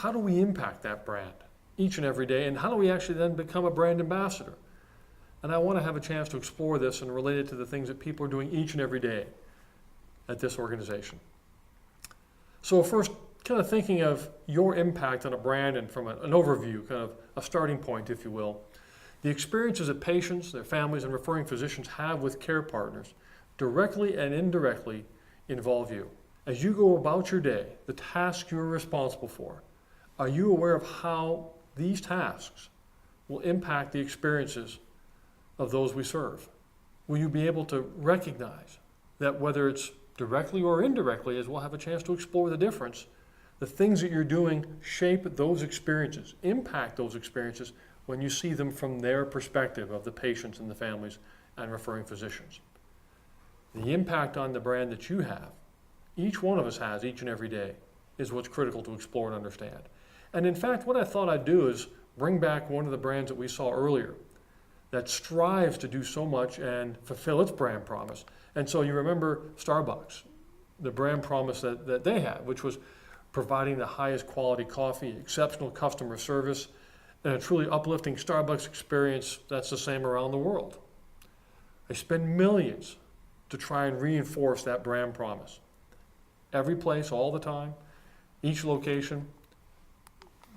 how do we impact that brand each and every day, and how do we actually then become a brand ambassador? And I want to have a chance to explore this and relate it to the things that people are doing each and every day at this organization. So first, kind of thinking of your impact on a brand and from an overview, kind of a starting point, if you will. The experiences that patients, their families, and referring physicians have with CarePartners directly and indirectly involve you. As you go about your day, the tasks you're responsible for, are you aware of how these tasks will impact the experiences of those we serve? Will you be able to recognize that whether it's directly or indirectly, as we'll have a chance to explore the difference, the things that you're doing shape those experiences, impact those experiences when you see them from their perspective of the patients and the families and referring physicians. The impact on the brand that you have, each one of us has each and every day, is what's critical to explore and understand. And in fact, what I thought I'd do is bring back one of the brands that we saw earlier that strives to do so much and fulfill its brand promise. And so you remember Starbucks, the brand promise that they had, which was providing the highest quality coffee, exceptional customer service, and a truly uplifting Starbucks experience that's the same around the world. They spend millions to try and reinforce that brand promise. Every place, all the time, each location.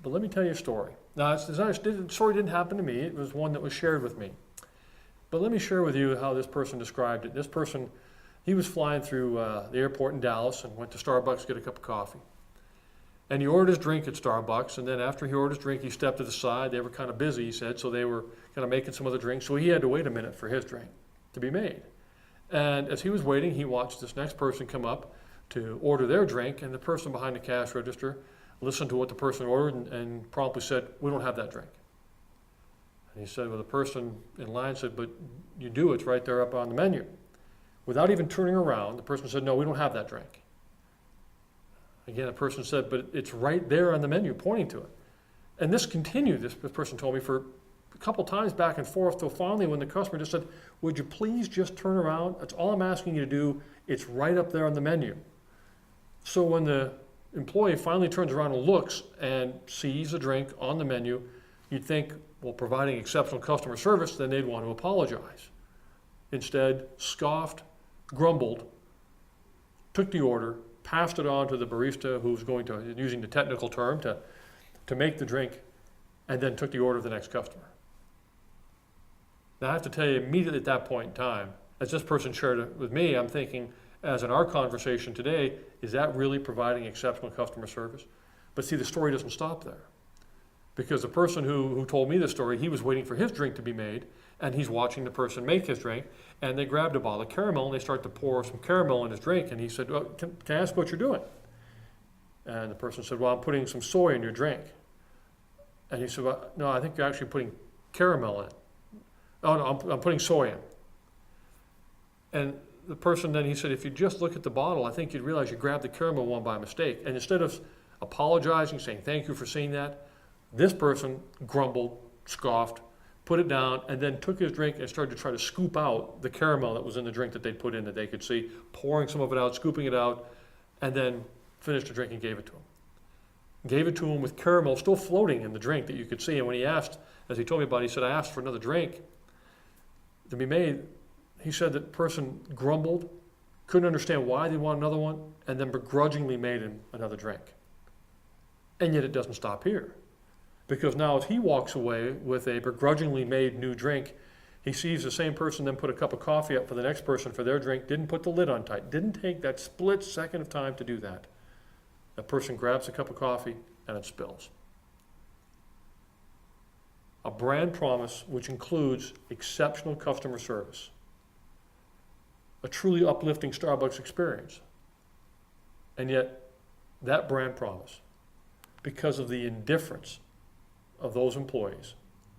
But let me tell you a story. Now, the story didn't happen to me. It was one that was shared with me. But let me share with you how this person described it. This person, he was flying through the airport in Dallas and went to Starbucks to get a cup of coffee. And he ordered his drink at Starbucks, and then after he ordered his drink, he stepped to the side. They were kind of busy, he said, so they were kind of making some other drinks, so he had to wait a minute for his drink to be made. And as he was waiting, he watched this next person come up to order their drink, and the person behind the cash register listened to what the person ordered and promptly said, "We don't have that drink." And he said, well, the person in line said, "But you do, it's right there up on the menu." Without even turning around, the person said, "No, we don't have that drink." Again, the person said, "But it's right there on the menu," pointing to it. And this continued, this person told me, for a couple times back and forth, till finally when the customer just said, "Would you please just turn around? That's all I'm asking you to do. It's right up there on the menu." So when the employee finally turns around and looks and sees a drink on the menu, you'd think, well, providing exceptional customer service, then they'd want to apologize. Instead, scoffed, grumbled, took the order, passed it on to the barista who's going to, using the technical term, to make the drink, and then took the order of the next customer. Now I have to tell you, immediately at that point in time, as this person shared it with me, I'm thinking, as in our conversation today, is that really providing exceptional customer service? But see, the story doesn't stop there. Because the person who told me the story, he was waiting for his drink to be made, and he's watching the person make his drink, and they grabbed a bottle of caramel, and they start to pour some caramel in his drink, and he said, "Well, can I ask what you're doing?" And the person said, "Well, I'm putting some soy in your drink." And he said, "Well, no, I think you're actually putting caramel in." "Oh, no, I'm putting soy in." And the person then, he said, "If you just look at the bottle, I think you'd realize you grabbed the caramel one by mistake." And instead of apologizing, saying, "Thank you for seeing that," this person grumbled, scoffed, put it down, and then took his drink and started to try to scoop out the caramel that was in the drink that they'd put in that they could see, pouring some of it out, scooping it out, and then finished the drink and gave it to him. Gave it to him with caramel still floating in the drink that you could see. And when he asked, as he told me about it, he said, "I asked for another drink to be made." He said that person grumbled, couldn't understand why they want another one, and then begrudgingly made him another drink. And yet it doesn't stop here. Because now as he walks away with a begrudgingly made new drink, he sees the same person then put a cup of coffee up for the next person for their drink, didn't put the lid on tight, didn't take that split second of time to do that. That person grabs a cup of coffee and it spills. A brand promise which includes exceptional customer service, a truly uplifting Starbucks experience. And yet that brand promise, because of the indifference of those employees,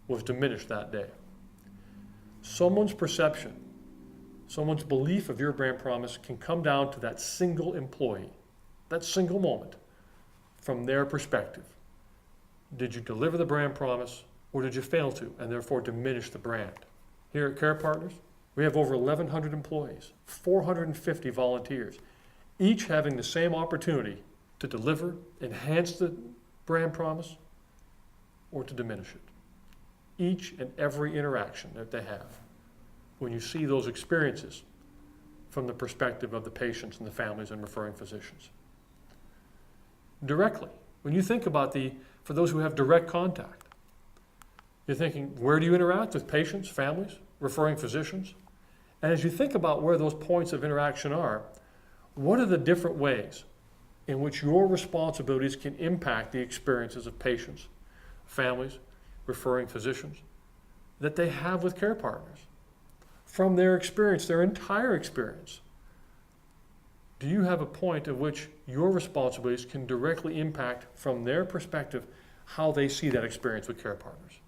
was diminished that day. Someone's perception, someone's belief of your brand promise can come down to that single employee, that single moment, from their perspective. Did you deliver the brand promise, or did you fail to, and therefore diminish the brand? Here at CarePartners, we have over 1,100 employees, 450 volunteers, each having the same opportunity to deliver, enhance the brand promise or to diminish it. Each and every interaction that they have, when you see those experiences from the perspective of the patients and the families and referring physicians. Directly, when you think about for those who have direct contact, you're thinking, where do you interact with patients, families, referring physicians? And as you think about where those points of interaction are, what are the different ways in which your responsibilities can impact the experiences of patients, families, referring physicians that they have with CarePartners? From their experience, their entire experience, do you have a point at which your responsibilities can directly impact from their perspective how they see that experience with CarePartners?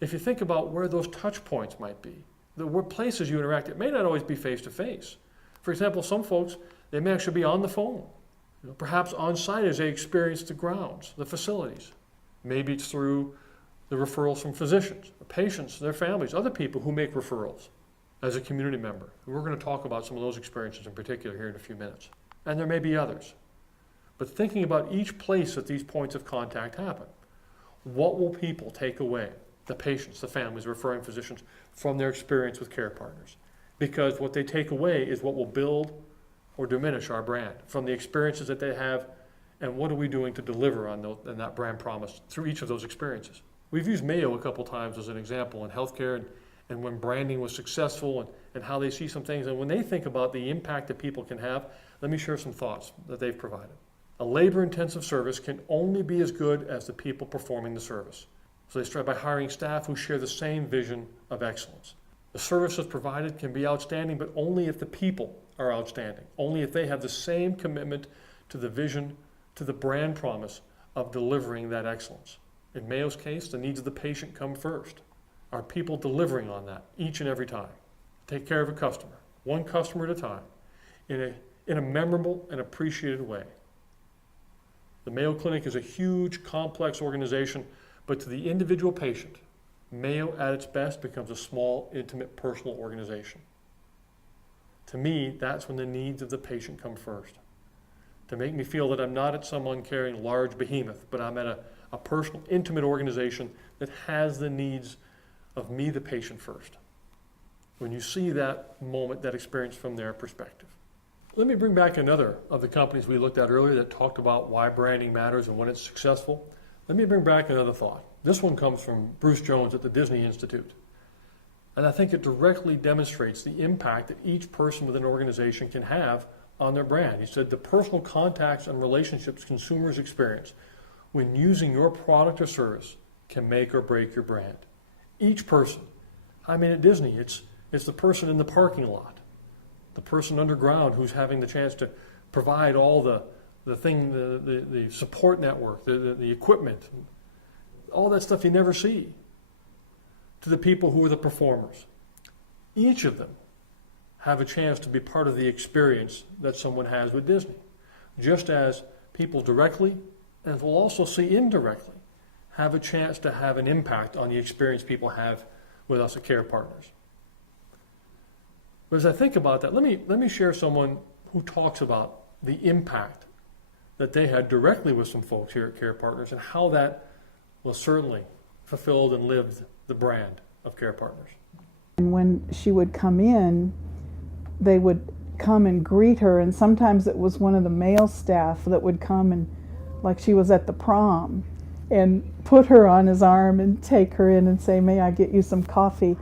If you think about where those touch points might be, the places you interact, it may not always be face-to-face. For example, some folks, they may actually be on the phone, perhaps on site as they experience the grounds, the facilities. Maybe it's through the referrals from physicians, the patients, their families, other people who make referrals as a community member. And we're going to talk about some of those experiences in particular here in a few minutes. And there may be others. But thinking about each place that these points of contact happen, what will people take away, the patients, the families, referring physicians, from their experience with CarePartners? Because what they take away is what will build or diminish our brand from the experiences that they have, and what are we doing to deliver on that brand promise through each of those experiences. We've used Mayo a couple times as an example in healthcare and when branding was successful and how they see some things. And when they think about the impact that people can have, let me share some thoughts that they've provided. A labor-intensive service can only be as good as the people performing the service. So they start by hiring staff who share the same vision of excellence. The services provided can be outstanding, but only if the people are outstanding, only if they have the same commitment to the vision, to the brand promise of delivering that excellence. In Mayo's case, the needs of the patient come first. Are people delivering on that each and every time? Take care of a customer, one customer at a time, in a memorable and appreciated way. The Mayo Clinic is a huge, complex organization, but to the individual patient, Mayo at its best becomes a small, intimate, personal organization. To me, that's when the needs of the patient come first. To make me feel that I'm not at some uncaring large behemoth, but I'm at a personal, intimate organization that has the needs of me, the patient, first. When you see that moment, that experience from their perspective. Let me bring back another of the companies we looked at earlier that talked about why branding matters and when it's successful. Let me bring back another thought. This one comes from Bruce Jones at the Disney Institute. And I think it directly demonstrates the impact that each person within an organization can have on their brand. He said, the personal contacts and relationships consumers experience when using your product or service can make or break your brand. Each person. I mean, at Disney, it's the person in the parking lot, the person underground who's having the chance to provide all the support network, the equipment, all that stuff you never see, to the people who are the performers. Each of them have a chance to be part of the experience that someone has with Disney, just as people directly, and we'll also see indirectly, have a chance to have an impact on the experience people have with us at CarePartners. But as I think about that, let me share someone who talks about the impact that they had directly with some folks here at CarePartners and how that was certainly fulfilled and lived the brand of CarePartners. And when she would come in, they would come and greet her, and sometimes it was one of the male staff that would come and, like she was at the prom, and put her on his arm and take her in and say, "May I get you some coffee?"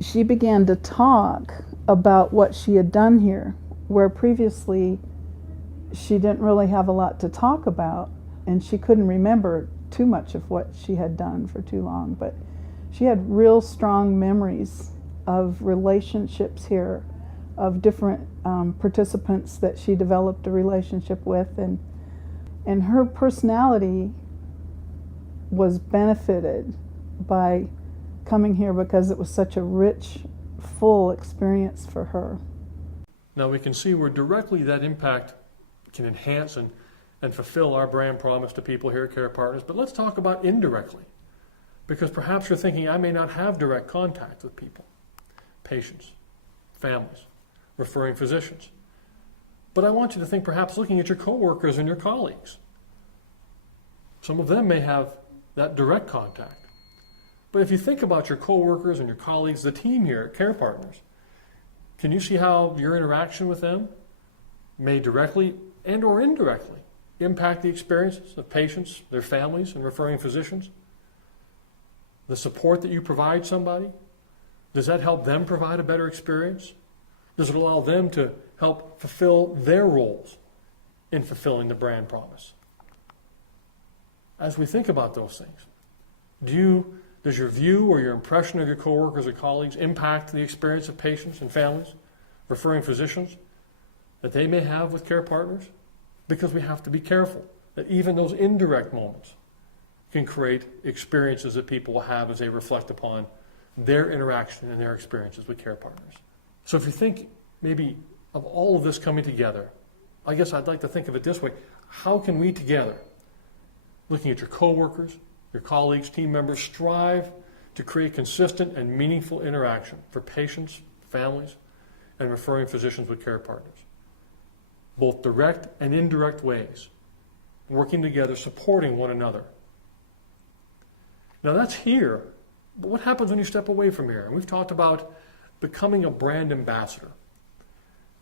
She began to talk about what she had done here, where previously she didn't really have a lot to talk about, and she couldn't remember too much of what she had done for too long, but she had real strong memories of relationships here, of different participants that she developed a relationship with, and her personality was benefited by coming here because it was such a rich, full experience for her. Now we can see where directly that impact can enhance and fulfill our brand promise to people here at CarePartners, but let's talk about indirectly, because perhaps you're thinking, I may not have direct contact with people, patients, families, referring physicians, but I want you to think perhaps looking at your coworkers and your colleagues. Some of them may have that direct contact. But if you think about your coworkers and your colleagues, the team here at CarePartners, can you see how your interaction with them may directly and or indirectly impact the experiences of patients, their families, and referring physicians? The support that you provide somebody, does that help them provide a better experience? Does it allow them to help fulfill their roles in fulfilling the brand promise? As we think about those things, does your view or your impression of your coworkers or colleagues impact the experience of patients and families, referring physicians, that they may have with CarePartners? Because we have to be careful that even those indirect moments can create experiences that people will have as they reflect upon their interaction and their experiences with CarePartners. So if you think maybe of all of this coming together, I guess I'd like to think of it this way. How can we together, looking at your coworkers, your colleagues, team members, strive to create consistent and meaningful interaction for patients, families, and referring physicians with CarePartners? Both direct and indirect ways, working together, supporting one another. Now that's here, but what happens when you step away from here? And we've talked about becoming a brand ambassador.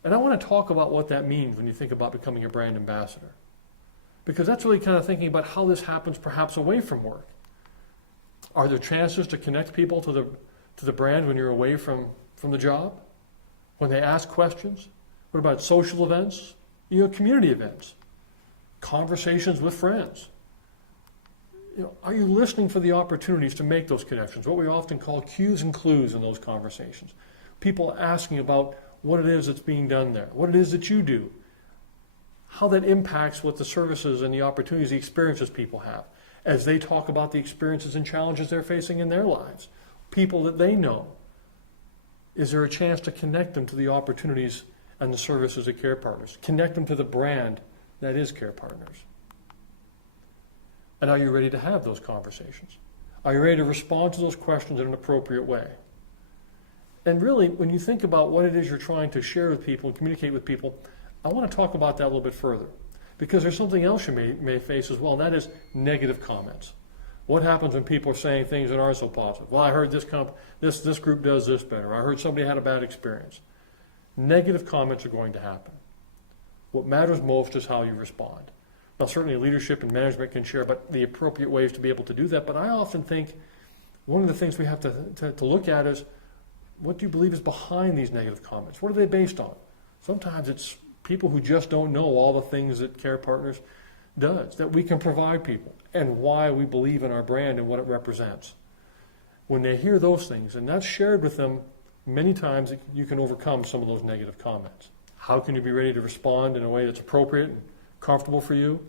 And I want to talk about what that means when you think about becoming a brand ambassador. Because that's really kind of thinking about how this happens perhaps away from work. Are there chances to connect people to the brand when you're away from the job? When they ask questions? What about social events? Community events? Conversations with friends? Are you listening for the opportunities to make those connections? What we often call cues and clues in those conversations. People asking about what it is that's being done there, what it is that you do, how that impacts what the services and the opportunities, the experiences people have as they talk about the experiences and challenges they're facing in their lives, people that they know. Is there a chance to connect them to the opportunities and the services of CarePartners? Connect them to the brand that is CarePartners. And are you ready to have those conversations? Are you ready to respond to those questions in an appropriate way? And really, when you think about what it is you're trying to share with people and communicate with people, I want to talk about that a little bit further. Because there's something else you may face as well, and that is negative comments. What happens when people are saying things that aren't so positive? Well, I heard this group does this better. I heard somebody had a bad experience. Negative comments are going to happen. What matters most is how you respond. Now, certainly leadership and management can share about the appropriate ways to be able to do that, but I often think one of the things we have to look at is, what do you believe is behind these negative comments? What are they based on? Sometimes it's people who just don't know all the things that CarePartners does, that we can provide people, and why we believe in our brand and what it represents. When they hear those things, and that's shared with them many times, you can overcome some of those negative comments. How can you be ready to respond in a way that's appropriate and comfortable for you?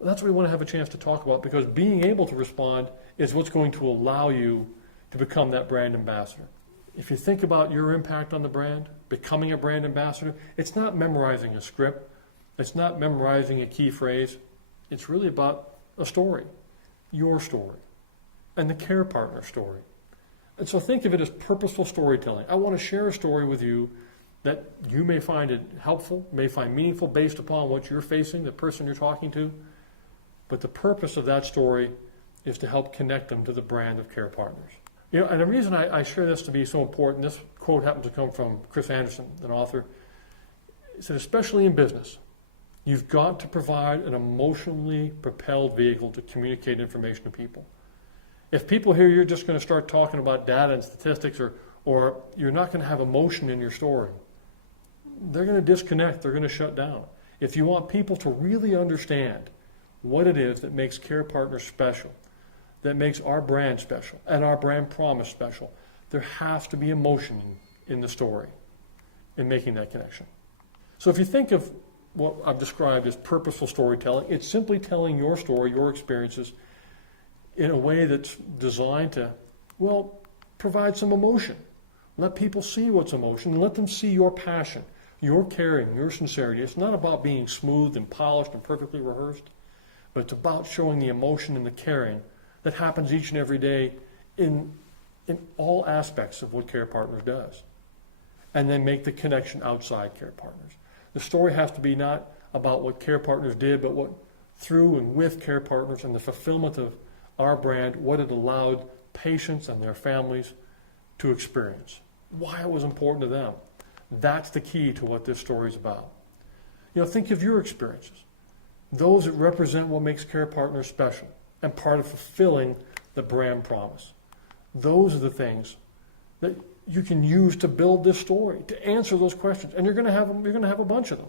That's what we want to have a chance to talk about, because being able to respond is what's going to allow you to become that brand ambassador. If you think about your impact on the brand, becoming a brand ambassador, it's not memorizing a script. It's not memorizing a key phrase. It's really about a story, your story, and the CarePartner story. And so think of it as purposeful storytelling. I want to share a story with you that you may find it helpful, may find meaningful based upon what you're facing, the person you're talking to. But the purpose of that story is to help connect them to the brand of CarePartners. And the reason I share this to be so important, this quote happens to come from Chris Anderson, an author. He said, especially in business, you've got to provide an emotionally propelled vehicle to communicate information to people. If people hear you're just going to start talking about data and statistics, or you're not going to have emotion in your story, they're going to disconnect, they're going to shut down. If you want people to really understand what it is that makes CarePartners special, that makes our brand special and our brand promise special, there has to be emotion in the story in making that connection. So if you think of what I've described as purposeful storytelling, it's simply telling your story, your experiences, in a way that's designed to, provide some emotion. Let people see what's emotion. Let them see your passion, your caring, your sincerity. It's not about being smooth and polished and perfectly rehearsed, but it's about showing the emotion and the caring that happens each and every day in all aspects of what CarePartners does. And then make the connection outside CarePartners. The story has to be not about what CarePartners did, but what through and with CarePartners and the fulfillment of our brand, what it allowed patients and their families to experience, why it was important to them. That's the key to what this story is about. You know, think of your experiences, those that represent what makes CarePartners special and part of fulfilling the brand promise. Those are the things that you can use to build this story, to answer those questions, and you're going to have a bunch of them.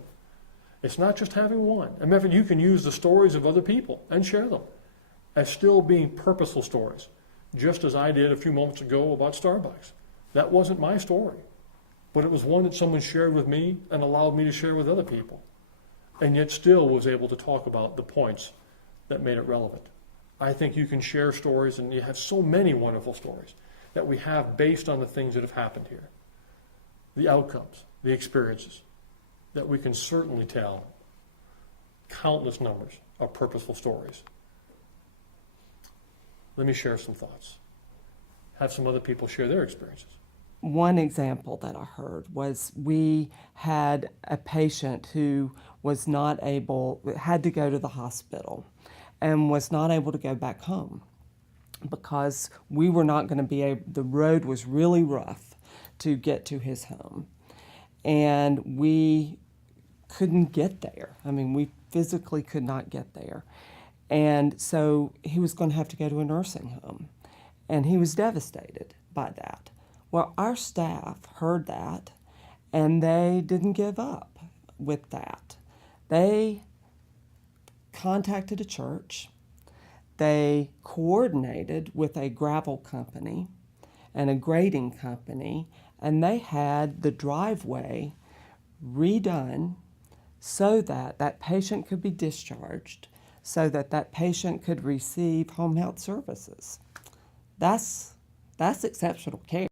It's not just having one. And remember, you can use the stories of other people and share them as still being purposeful stories, just as I did a few moments ago about Starbucks. That wasn't my story, but it was one that someone shared with me and allowed me to share with other people, and yet still was able to talk about the points that made it relevant. I think you can share stories, and you have so many wonderful stories that we have based on the things that have happened here, the outcomes, the experiences, that we can certainly tell countless numbers of purposeful stories. Let me share some thoughts. Have some other people share their experiences. One example that I heard was we had a patient who was not able, had to go to the hospital and was not able to go back home because we were not going to be able, the road was really rough to get to his home. And we couldn't get there. I mean, we physically could not get there. And so he was going to have to go to a nursing home. And he was devastated by that. Well, our staff heard that, and they didn't give up with that. They contacted a church. They coordinated with a gravel company and a grading company, and they had the driveway redone so that that patient could be discharged, so that that patient could receive home health services. That's exceptional care.